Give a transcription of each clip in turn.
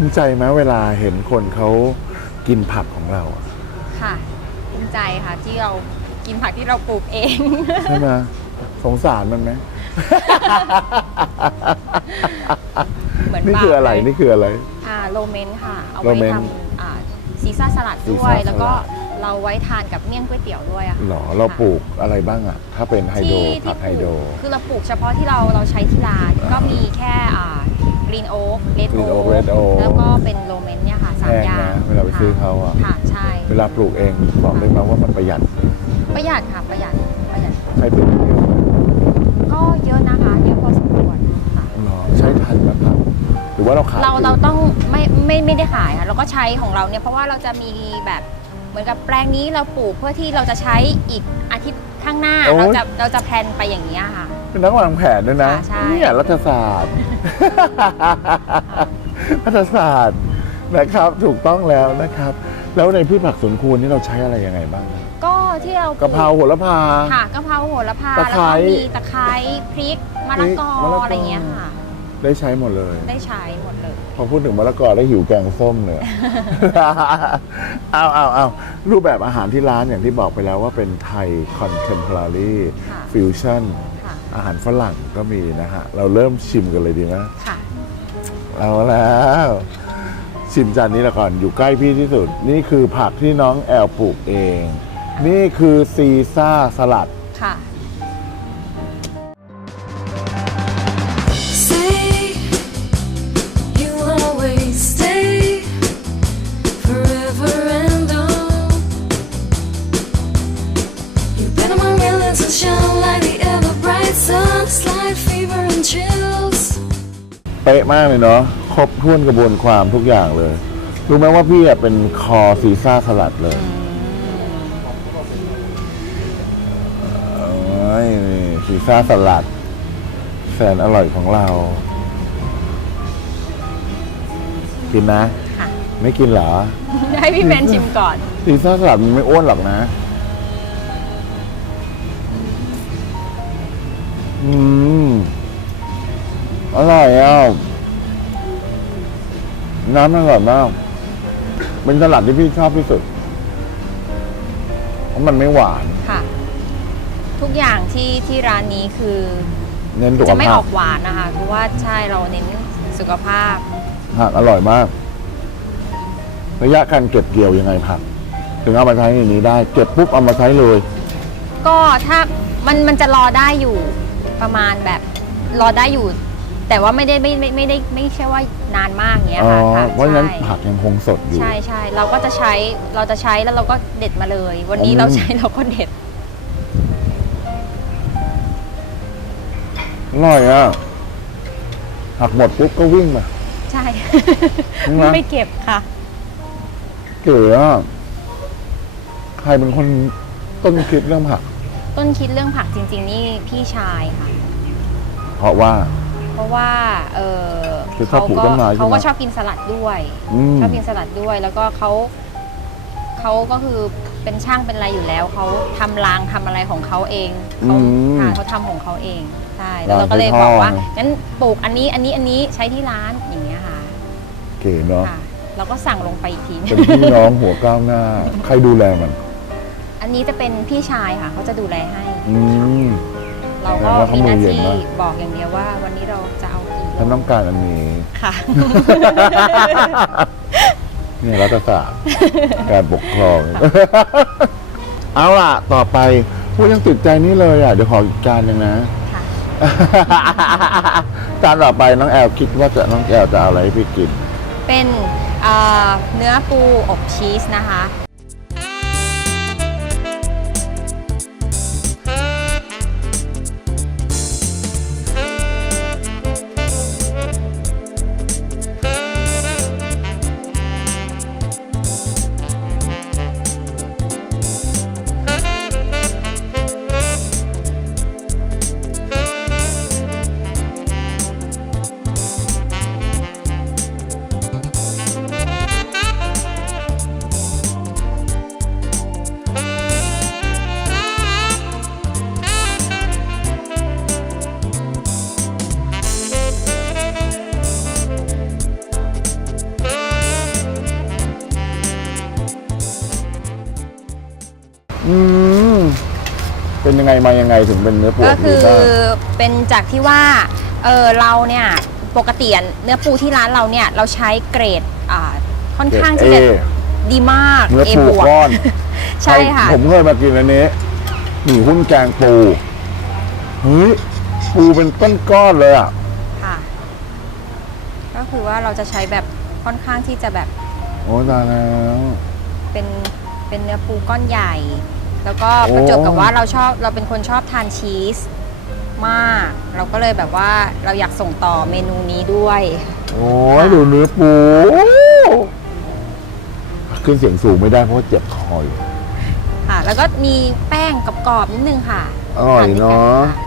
ภูมิใจไหมเวลาเห็นคนเขากินผักของเราอะค่ะภูมิใจค่ะที่เรากินผักที่เราปลูกเอง ใช่ไหมสงสารมันไหม เหมือนนี่บาปคืออะไรเลยนี่คืออะไร อ่าโรเมนค่ะ เอาโรไว้เมนทำอ่าซีซ่าสลัดซีด้วซ่ายสลัด แล้วก็เราไว้ทานกับเมี่ยงก๋วยเตี๋ยวด้วยอะค่ะหรอเราปลูกอะไรบ้างอะถ้าเป็นไฮโดรที่ผักไฮที่ปโดร ลูกคือเราปลูกเฉพาะที่เราเราใช้ที่ร้านก็มีแค่อ่า กรีนโอ๊กเรด Green โอ๊ Oak ก Red Oak แล้วก็เป็นโรเมนเนี่ยค่ะสามแพงอย่างนะเวลาไปซื้อเขาอะ ค่ะใช่ เวลาปลูกเองบอกได้ไหมว่ามันประหยัดประหยัดค่ะประหยัดประหยัด ใช้พื้นที่เยอะไหมก็เยอะนะคะเยอะพอสมควรค่ะ หรอใช้ทันไหมครับ หรือว่าเราขายเราที่เราอื่นต้องไม่ไม่ไม่ได้ขายค่ะเราก็ใช้ของเราเนี่ยเพราะว่าเราจะมีแบบเหมือนกับแปลงนี้เราปลูกเพื่อที่เราจะใช้อีกอาทิตย์ข้างหน้าโอ้ยเราจะเราจะแพลนไปอย่างนี้ยค่ะ เป็นนักวางแผนด้วยนะค่ะใช่ เนี่ยรัฐศาสตร์ รัฐศาสตร์นะครับถูกต้องแล้วนะครับ แล้วในพืชผักสวนครัวนี่เราใช้อะไรยังไงบ้างก็ที่เราปลูกะเพราโหระพา ค่ะกะเพราโหระพาตะแล้วไคร้ก็มีตะไคร้พริกมะละกอพริกมะละกออ อะไรอย่างเงี้ยค่ะ ได้ใช้หมดเลย ได้ใช้หมดเลย พอพูดถึงมะละกอแล้วหิวแกงส้มเลย เอาเอาเอารูปแบบอาหารที่ร้านอย่างที่บอกไปแล้วว่าเป็นไทยคอนเทมพ o รารีค่ะ ฟิวชั่นค่ะ อาหารฝรั่งก็มีนะฮะ เราเริ่มชิมกันเลยดีไหมค่ะ เอาแล้ว ชิมจานนี้ละก่อนอยู่ใกล้พี่ที่สุด นี่คือผักที่น้องแอลปลูกเอง นี่คือซีซ่าสลัด ค่ะ มากเลยเนาะครบถ้วนกระบวนความทุกอย่างเลย รู้ไหมว่าพี่อะเป็นคอซีซ่าสลัดเลยเอ้ยนี่ซีซ่าสลัด แสนอร่อยของเรา กินนะ ค่ะ ไม่กินเหรอ ให้พี่แมนชิมก่อน ซีซ่าสลัดมันไม่อ้วนหรอกนะ อืม อร่อยอะ น้ำมันอร่อยมาก เป็นสลัดที่พี่ชอบที่สุด เพราะมันไม่หวาน ค่ะ ทุกอย่างที่ที่ร้านนี้คือ เน้นสุขจะไม่ภาอพอกหวานนะคะ เพราะว่าใช่เราเน้นสุขภาพ ผักอร่อยมาก ระยะการเก็บเกี่ยวยังไงผัก ถึงเอามาใช้ในนี้ได้ เก็บปุ๊บเอามาใช้เลย ก็ถ้ามันมันจะรอได้อยู่ประมาณแบบรอได้อยู่ แต่ว่าไม่ได้ไม่ไม่ไม่ได้ไม่ใช่ว่า นานมากอย่างเงี้ยอ๋อค่ะค่ะเพราะฉะนั้นใช่ผักยังคงสดอยู่ ใช่ใช่เราก็จะใช้เราจะใช้แล้วเราก็เด็ดมาเลย วันนี้อืม เราใช้เราก็เด็ด อร่อยอะหักหมดปุ๊บก็วิ่งมา ใช่นี่นะไม่เก็บค่ะ เก๋อะใครเป็นคนต้นคิดเรื่องผัก ต้นคิดเรื่องผักจริง ๆ นี่พี่ชายค่ะ เพราะว่าเพ ราะว่าเออคือชอบเขาปลูกก็ต้นไม้ใช่ไหมเขาก็ชอบกินสลัดด้วยอืม ชอบกินสลัดด้วย แล้วก็เขาเขาก็คือเป็นช่างเป็นอะไรอยู่แล้วเขาทำรางทำอะไรของเขาเองเขาอืมค่ะเขาทำของเขาเองใช่แล้วรางเราก็เลยใช้ท่อบอกว่านะงั้นปลูกอันนี้อันนี้อันนี้ใช้ที่ร้านอย่างเงี้ยค่ะเก๋เนาะค่ะเราก็สั่งลงไปอีกที เป็นพี่น้องหัวก้าวหน้า ใครดูแลมันอันนี้จะเป็นพี่ชายค่ะเขาจะดูแลให้ อืม เราก็แปลว่าเขามีหน้ามือเย็นที่มากบอกอย่างเดียวว่า วันนี้เราจะเอากี่โล ฉันต้องการอันนี้ค่ะ เนี่ยรัฐศาสตร์ การปกครอง เอาล่ะ ต่อไปพูดยังติดใจนี่เลยอะ เดี๋ยวขออีกจานหนึ่งนะ ค่ะ จานต่อไปน้องแอลคิดว่าจะน้องแอลจะเอาอะไรให้พี่กิน เป็นเอ่อเนื้อปูอบชีสนะคะ ไงมายังไงถึงเป็นเนื้อปูก็คือวีซ่าเป็นจากที่ว่าเออเราเนี่ยปกติอะเนื้อปูที่ร้านเราเนี่ยเราใช้เกรดอ่าค่อนข้างที่เอจะดีมากเนื้อ A ปูบวกก้อนใช่ค่ะ ผมเคยมากินอันนี้หมี่หุ้นแกงปูเฮ้ยปูเป็นก้อนๆเลยอะ ค่ะ ก็คือว่าเราจะใช้แบบค่อนข้างที่จะแบบโอ้ตายแล้ว เป็นเป็นเนื้อปูก้อนใหญ่ แล้วก็โอ้ประจวบกับว่าเราชอบเราเป็นคนชอบทานชีสมาก เราก็เลยแบบว่าเราอยากส่งต่อเมนูนี้ด้วย โอ้ยดูเนื้อปูขึ้นเสียงสูงไม่ได้เพราะว่าเจ็บคออยู่ค่ะ แล้วก็มีแป้งกรอบๆนิดนึงค่ะอร่อยทด้วยกัเนาะค่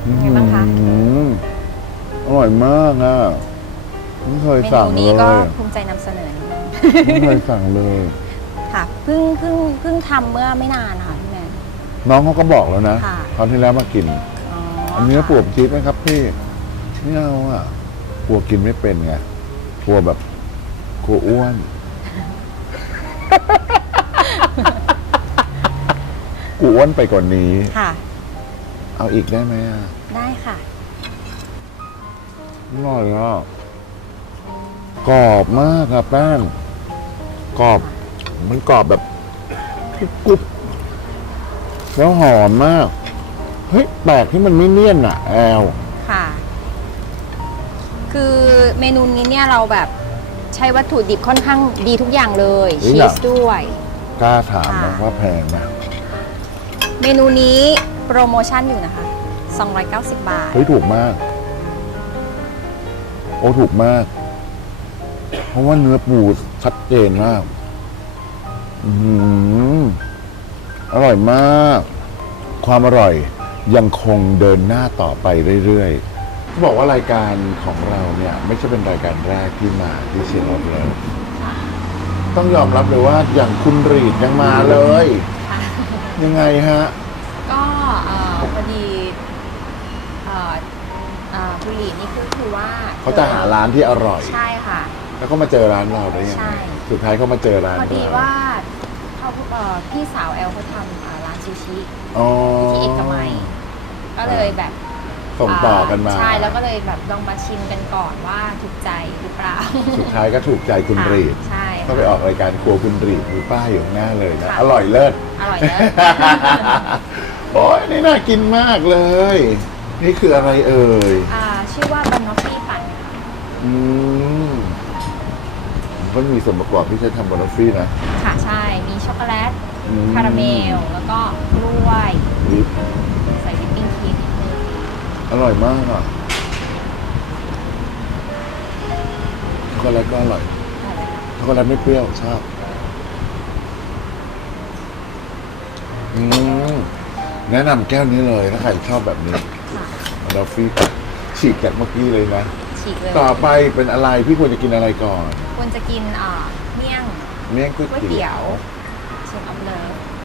เป็นไงบ้างคะอืมอร่อยมากอะ ไม่เคยเมสั่งนูเลนี้ก็ยภูมิใจนำเสนอนิดนึงไม่เคยสั่งเลย ค่ะเพิ่งเพิ่งเพิ่งทำเมื่อไม่นานค่ะพี่แมน น้องเขาก็บอกแล้วนะค่ะ คราวที่แล้วมากินอ๋ออันนี้ค่ะปวดจี๊ดไหมครับพี่ไม่เอาอะกลัวกินไม่เป็นไงกลัวแบบกลัวอ้วน กลัวอ้วนไปกว่านี้ ค่ะ เอาอีกได้ไหมอะได้ค่ะ อร่อยอะ กรอบมากครับแป้งกรอบ มันกรอบแบบกรุบๆแล้วหอมมาก เฮ้ยแปลกที่มันไม่เลี่ยนอะแอลค่ะ คือเมนูนี้เนี่ยเราแบบใช้วัตถุดิบค่อนข้างดีทุกอย่างเลยนี่ชีเหรอสด้วย กล้าถามนะค่ะว่าแพงนะเมนูนี้โปรโมชั่นอยู่นะคะ 290 บาท เฮ้ย ถูกมาก โอ้ ถูกมากเพ ราะว่าเนื้อปูชัดเจนมากอืมอร่อยมาก ความอร่อยยังคงเดินหน้าต่อไปเรื่อยๆเขาบอกว่ารายการของเราเนี่ย ไม่ใช่เป็นรายการแรกที่มาที่เชียงรายเลยต้องยอมรับเลยว่าอย่างคุณรีดยังมาเลยค่ะยังไงฮะ ก็เอ่อพอดีเอ่อเอ่อคุณหลีนี่คือคือว่า เขาจะหาร้านที่อร่อย ใช่ค่ะ แล้วก็มาเจอร้านเราได้ยังใช่ ไงสุดท้ายเขามาเจอร้านพอเราดีว่าเขาเอ่อพี่สาวแอลเขาทำอ่าร้านซูชิ อ๋อที่เอกมัย ก็เลยแบบส่งต่อกันมา ใช่แล้วก็เลยแบบลองมาชิมกันก่อนว่าถูกใจหรือเปล่าสุดท้ายก็ถูกใจคุณะรีดใช่ ก็ไปออกรายการครัวคุณรีดมีป้ายอยู่ข้างหน้าเลยนะค่ะ อร่อยเลิศ อร่อยแล้วโอ้ยนี่น่ากินมากเลย นี่คืออะไรเอ่ย อ่าชื่อว่าบานอฟฟี่ปั่นค่ะอืม มันมีส่วนประกอบที่ใช้ทำบอนอฟฟี่นะ ค่ะใช่ มีช็อกโกแลต อืคาราเมล แล้วก็กล้วยวิปใส่วิปปิ้งครีมนิดนึงอร่อยมากอะช็อกโกแลตก็อร่อยช็อกโกแลตไม่เปรี้ยวชอบอืมแนะนำแก้วนี้เลยถ้าใครชอบแบบนี้ค่ะดอฟฟี่ฉีกจากเมื่อกี้เลยนะ ฉีกเลยต่อไปเป็นอะไรพี่ควรจะกินอะไรก่อน ควรจะกินอ่าเมี่ยงเมี่ยงก๋วยก๋วยเตี๋เตี๋ยยววเชนออฟเลิฟ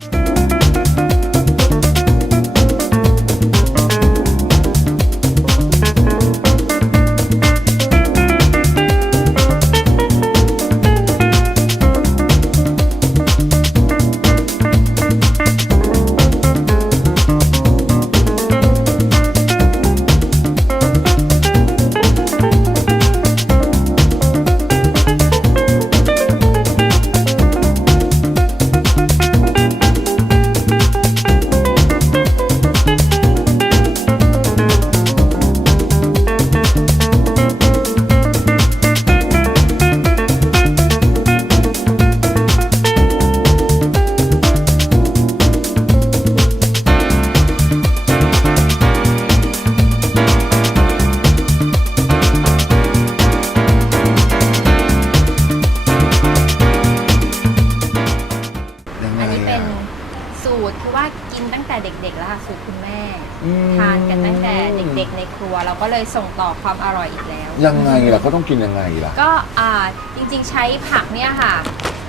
ตั้งแต่เด็กๆแล้วค่ะสูตรคุณแม่ อืม ทานกันตั้งแต่เด็กๆในครัว เราก็เลยส่งต่อความอร่อยอีกแล้ว ยังไงล่ะเขาต้องกินยังไงล่ะ ก็อ่าจริงๆใช้ผักเนี่ยค่ะ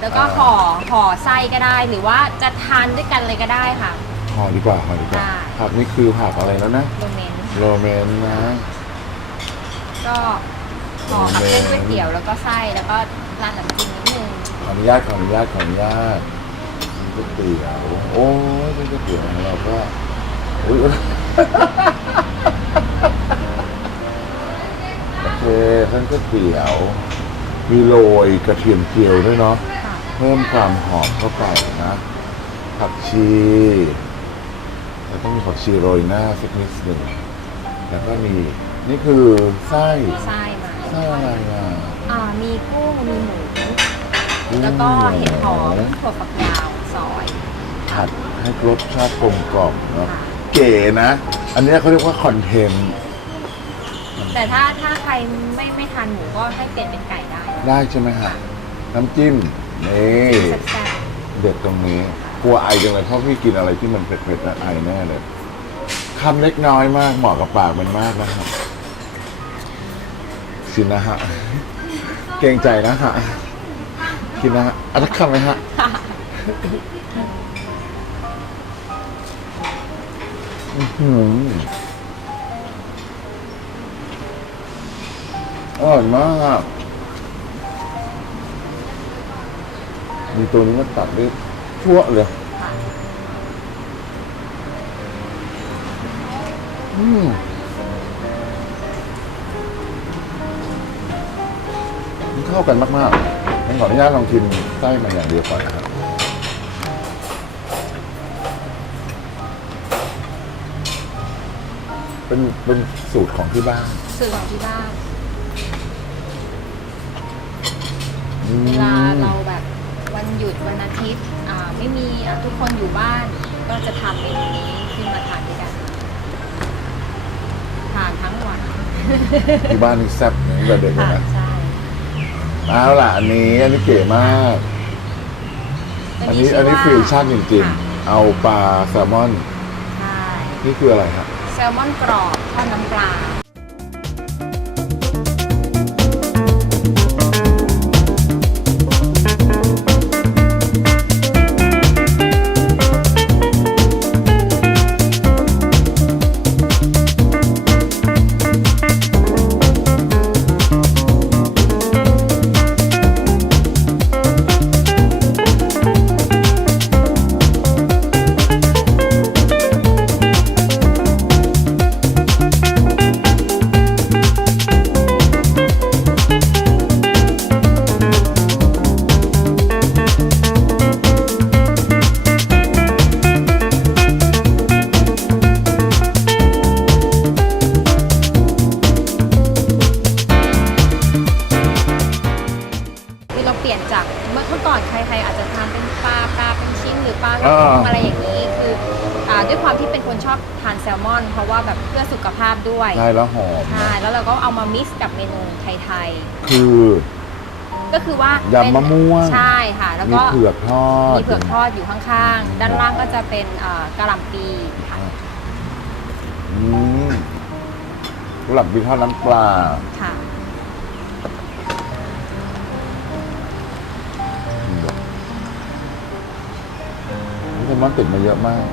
แล้วก็อ่า ห่อห่อไส้ก็ได้ หรือว่าจะทานด้วยกันเลยก็ได้ค่ะ ห่อดีกว่าห่อดีกว่าได้ผักนี่คือผักอะไรแล้วนะโรเมนโรเมนนะ ก็ห่อกับโรเมน เส้นก๋วยเตี๋ยวแล้วก็ไส้แล้วก็ร้านน้ำจิ้มนิดนึงขออนุญาตขออนุญาตขออนุญาต ก๋วยเตี๋ยวโอ้ยเป็นก๋วยเตี๋ยวของเราก็อุ้ยโอเคท่านก๋วยเตี๋ยวมีโรยกระเทียมเจียวด้วยเนาะเพิ่มความหอมเข้าไปนะ ผักชีแล้วต้องมีผักชีโรยหน้าสักนิดหนึ่งแล้วก็มีนี่คือไส้ไส้มาไส้อะไรอะอ่ามีกุ้งมีหมูแล้วก็เห็ดหอมถั่วฝักยาว ผัดให้รสชาติกลมกล่อมเนาะค่ะเก๋นะ อันเนี้ยเขาเรียกว่าคอนเทนต์แต่ถ้าถ้าใครไม่ไม่ทานหมูก็ให้เปลี่ยนเป็นไก่ได้ได้ใช่ไหมฮะน้ำจิ้มนี่แซ่บเด็ดตรงนี้กลัวไอจังเลยเพราะพี่กินอะไรที่มันเผ็ดๆนะไอแน่เลยคำเล็กน้อยมากเหมาะกับปากมันมากนะครับสินะฮะเกรงใจนะฮะกินนะฮะอันนั้นคำไหมฮะอื้อ อร่อยมากมีตัวนี้มาตัดได้ชั่วเลยอืมมันเข้ากันมากๆงั้นขออนุญาตลองกินไส้มาอย่างเดียวก่อนนะครับ เป็นเป็นสูตรของที่บ้านซื้อของที่บ้าน อืมเวลาเราแบบวันหยุดวันอาทิตย์อ่าไม่มีอะทุกคนอยู่บ้าน ก็จะทำเมนูนี้ขึ้นมาทานด้วยกันทานทั้งวันที่บ้านนี่แซ่บตั้งแต่เด็กเลยค่ะนะใช่เอาล่ะอันนี้อันนี้เก๋มาก อันนี้อันนี้ฟิวชั่นจริงค่ะๆเอาปลาแซลมอนใช่ นี่คืออะไรครับ แซลมอนกรอบทอดน้ำปลา ก่อนใครๆอาจจะทำเป็นปลาปลาเป็นชิ้นหรือปลากระพงอ่าอะไรอย่างนี้คืออ่าด้วยความที่เป็นคนชอบทานแซลมอน เพราะว่าแบบเพื่อสุขภาพด้วยใช่แล้วหอม ใช่แล้วเราก็เอามามิกซ์กับเมนูไทยคือ ๆก็คือว่ายำมะม่วง ใช่ค่ะ แล้วมีก็ เผือกทอด มีเผือกทอดอยู่ข้างๆ ด้านล่างก็จะเป็นอ่ากะหล่ำปีค่ะ อืมหลับวิทอดน้ำปลา ค่ะ นี่ผมมันติดมาเยอะมาก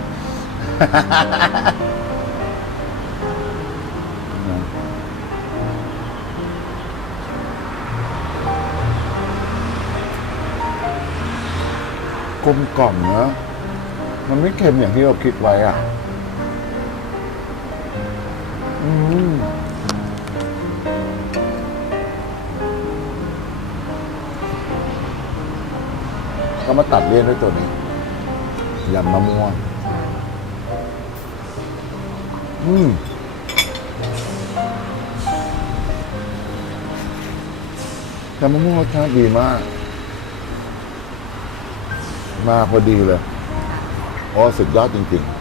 กลมกล่อมเนอะมันไม่เค็มอย่างที่เราคิดไว้อะ อืมก็มาตัดเลี่ยนด้วยตัวนี้ ยำมะม่วง อืมยำมะม่วงรสชาติดีมาก มาพอดีเลย โอ้สุดยอดจริง ๆ